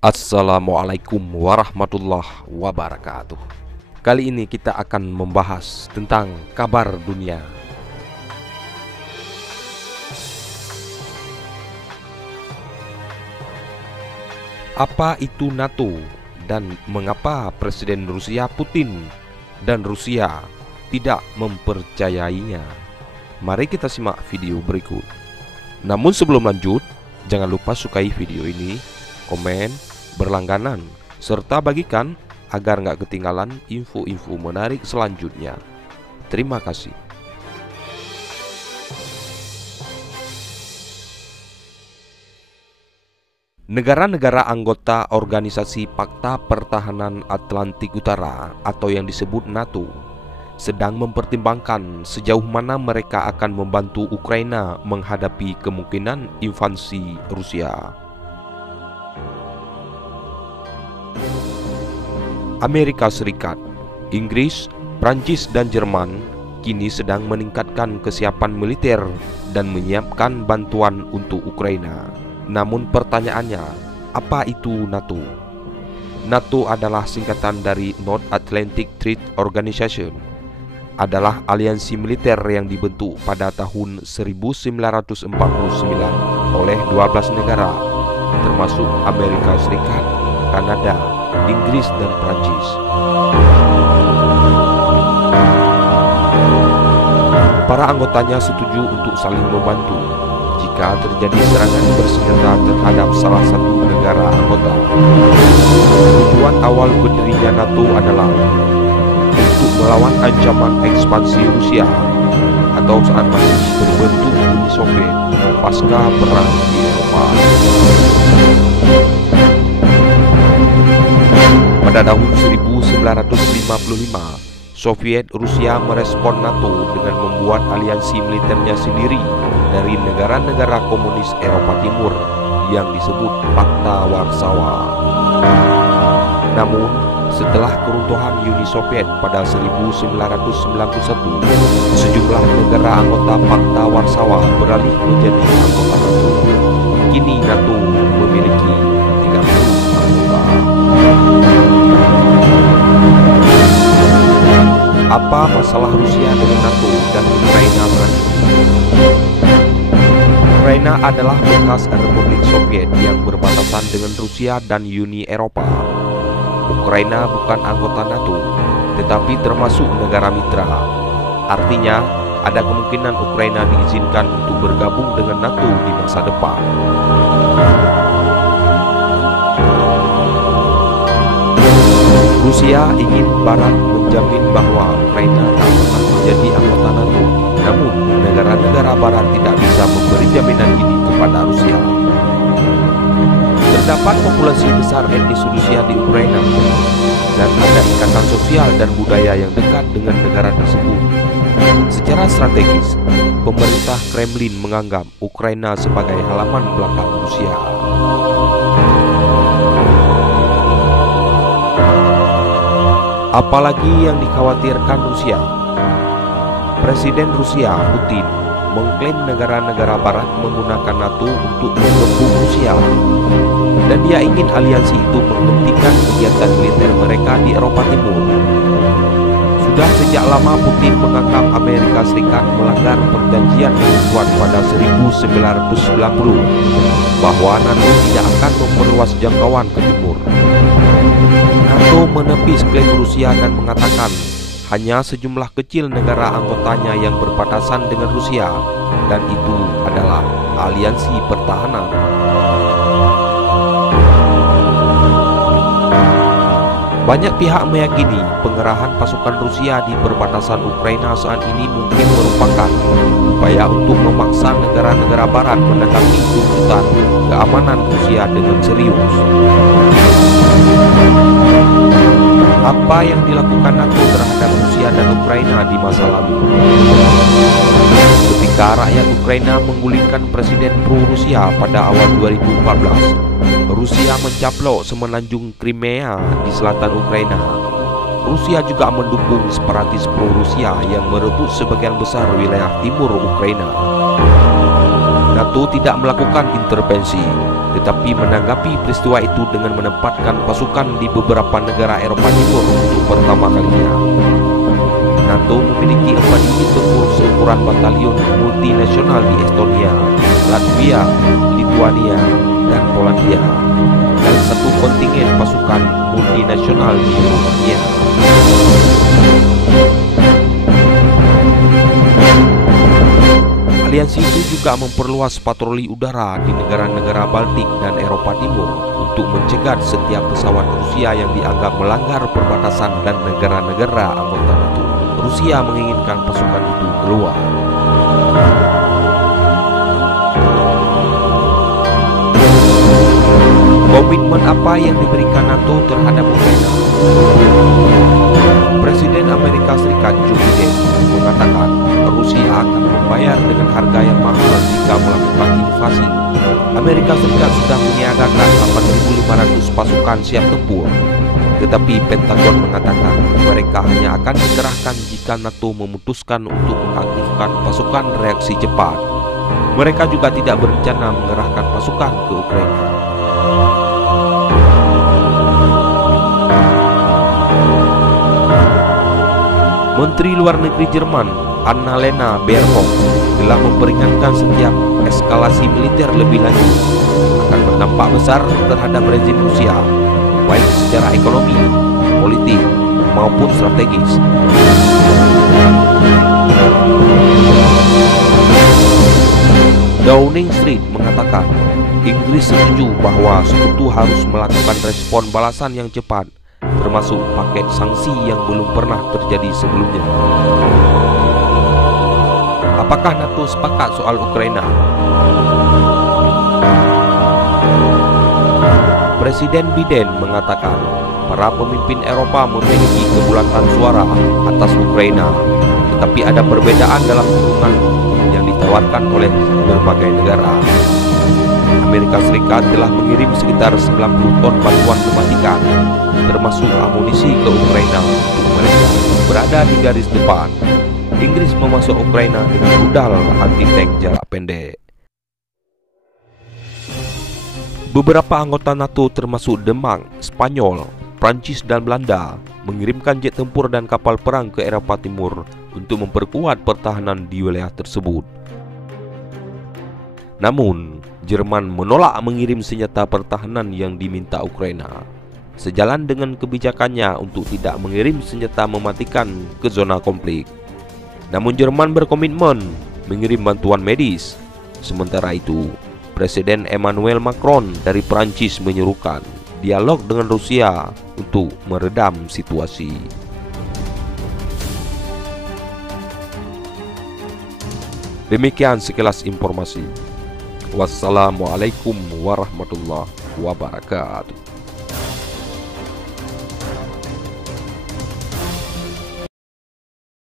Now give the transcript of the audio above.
Assalamualaikum warahmatullahi wabarakatuh. Kali ini kita akan membahas tentang kabar dunia. Apa itu NATO dan mengapa Presiden Rusia Putin dan Rusia tidak mempercayainya? Mari kita simak video berikut. Namun sebelum lanjut, jangan lupa sukai video ini, komen, berlangganan, serta bagikan agar nggak ketinggalan info-info menarik selanjutnya. Terima kasih. Negara-negara anggota Organisasi Pakta Pertahanan Atlantik Utara atau yang disebut NATO sedang mempertimbangkan sejauh mana mereka akan membantu Ukraina menghadapi kemungkinan invasi Rusia. Amerika Serikat, Inggris, Prancis, dan Jerman kini sedang meningkatkan kesiapan militer dan menyiapkan bantuan untuk Ukraina. Namun pertanyaannya, apa itu NATO? NATO adalah singkatan dari North Atlantic Treaty Organization, adalah aliansi militer yang dibentuk pada tahun 1949 oleh 12 negara, termasuk Amerika Serikat, Kanada, Inggris, dan Prancis. Para anggotanya setuju untuk saling membantu jika terjadi serangan bersenjata terhadap salah satu negara anggota. Tujuan awal berdirinya NATO adalah untuk melawan ancaman ekspansi Rusia atau saat masih berbentuk Uni Soviet pasca perang di Eropa. Pada tahun 1955, Soviet Rusia merespon NATO dengan membuat aliansi militernya sendiri dari negara-negara komunis Eropa Timur yang disebut Pakta Warsawa. Namun, setelah keruntuhan Uni Soviet pada 1991, sejumlah negara anggota Pakta Warsawa beralih menjadi anggota NATO. Kini NATO memiliki 30 anggota. Apa masalah Rusia dengan NATO dan Ukraina berarti? Ukraina adalah bekas Republik Soviet yang berbatasan dengan Rusia dan Uni Eropa. Ukraina bukan anggota NATO, tetapi termasuk negara mitra. Artinya, ada kemungkinan Ukraina diizinkan untuk bergabung dengan NATO di masa depan. Rusia ingin Barat menjamin bahwa Ukraina tak pernah menjadi anggota NATO. Namun, negara-negara Barat tidak bisa memberi jaminan ini kepada Rusia. Terdapat populasi besar etnis Rusia di Ukraina, dan ada ikatan sosial dan budaya yang dekat dengan negara tersebut. Secara strategis, pemerintah Kremlin menganggap Ukraina sebagai halaman belakang Rusia. Apalagi yang dikhawatirkan Rusia. Presiden Rusia Putin mengklaim negara-negara Barat menggunakan NATO untuk mengepung Rusia, dan dia ingin aliansi itu menghentikan kegiatan militer mereka di Eropa Timur. Sudah sejak lama Putin menganggap Amerika Serikat melanggar perjanjian yang dibuat pada 1990 bahwa NATO tidak akan memperluas jangkauan ke timur. NATO menepis klaim Rusia dan mengatakan hanya sejumlah kecil negara anggotanya yang berbatasan dengan Rusia, dan itu adalah aliansi pertahanan. Banyak pihak meyakini pengerahan pasukan Rusia di perbatasan Ukraina saat ini mungkin merupakan upaya untuk memaksa negara-negara Barat menanggapi tuntutan keamanan Rusia dengan serius. Apa yang dilakukan NATO terhadap Rusia dan Ukraina di masa lalu? Ketika rakyat Ukraina menggulingkan Presiden pro-Rusia pada awal 2014, Rusia mencaplok semenanjung Crimea di selatan Ukraina. Rusia juga mendukung separatis pro-Rusia yang merebut sebagian besar wilayah timur Ukraina. NATO tidak melakukan intervensi, tetapi menanggapi peristiwa itu dengan menempatkan pasukan di beberapa negara Eropa Timur untuk pertama kalinya. NATO memiliki 4 unit tempur seukuran batalion multinasional di Estonia, Latvia, Lithuania, dan Polandia, dan 1 kontingen pasukan multinasional di Rumania. Aliansi itu juga memperluas patroli udara di negara-negara Baltik dan Eropa Timur untuk mencegat setiap pesawat Rusia yang dianggap melanggar perbatasan dan negara-negara anggota NATO. Rusia menginginkan pasukan itu keluar. Komitmen apa yang diberikan NATO terhadap Ukraina? Presiden Amerika Serikat Joe Biden mengatakan Rusia akan membayar dengan harga yang mahal jika melakukan invasi. Amerika Serikat sudah menyiagakan 8.500 pasukan siap tempur, tetapi Pentagon mengatakan mereka hanya akan dikerahkan jika NATO memutuskan untuk mengaktifkan pasukan reaksi cepat. Mereka juga tidak berencana mengerahkan pasukan ke Ukraina. Menteri Luar Negeri Jerman, Annalena Baerbock, telah memperingatkan setiap eskalasi militer lebih lanjut akan berdampak besar terhadap rezim Rusia, baik secara ekonomi, politik, maupun strategis. Downing Street mengatakan Inggris setuju bahwa sekutu harus melakukan respon balasan yang cepat, termasuk paket sanksi yang belum pernah terjadi sebelumnya. Apakah NATO sepakat soal Ukraina? Presiden Biden mengatakan para pemimpin Eropa memiliki kebulatan suara atas Ukraina, tetapi ada perbedaan dalam dukungan yang ditawarkan oleh berbagai negara. Amerika Serikat telah mengirim sekitar 90 ton bantuan mematikan, termasuk amunisi ke Ukraina untuk mereka berada di garis depan. Inggris memasuk Ukraina dengan rudal anti-tank jarak pendek. Beberapa anggota NATO termasuk Denmark, Spanyol, Prancis, dan Belanda mengirimkan jet tempur dan kapal perang ke Eropa Timur untuk memperkuat pertahanan di wilayah tersebut. Namun, Jerman menolak mengirim senjata pertahanan yang diminta Ukraina, sejalan dengan kebijakannya untuk tidak mengirim senjata mematikan ke zona konflik. Namun Jerman berkomitmen mengirim bantuan medis. Sementara itu, Presiden Emmanuel Macron dari Prancis menyerukan dialog dengan Rusia untuk meredam situasi. Demikian sekilas informasi. Wassalamualaikum warahmatullahi wabarakatuh.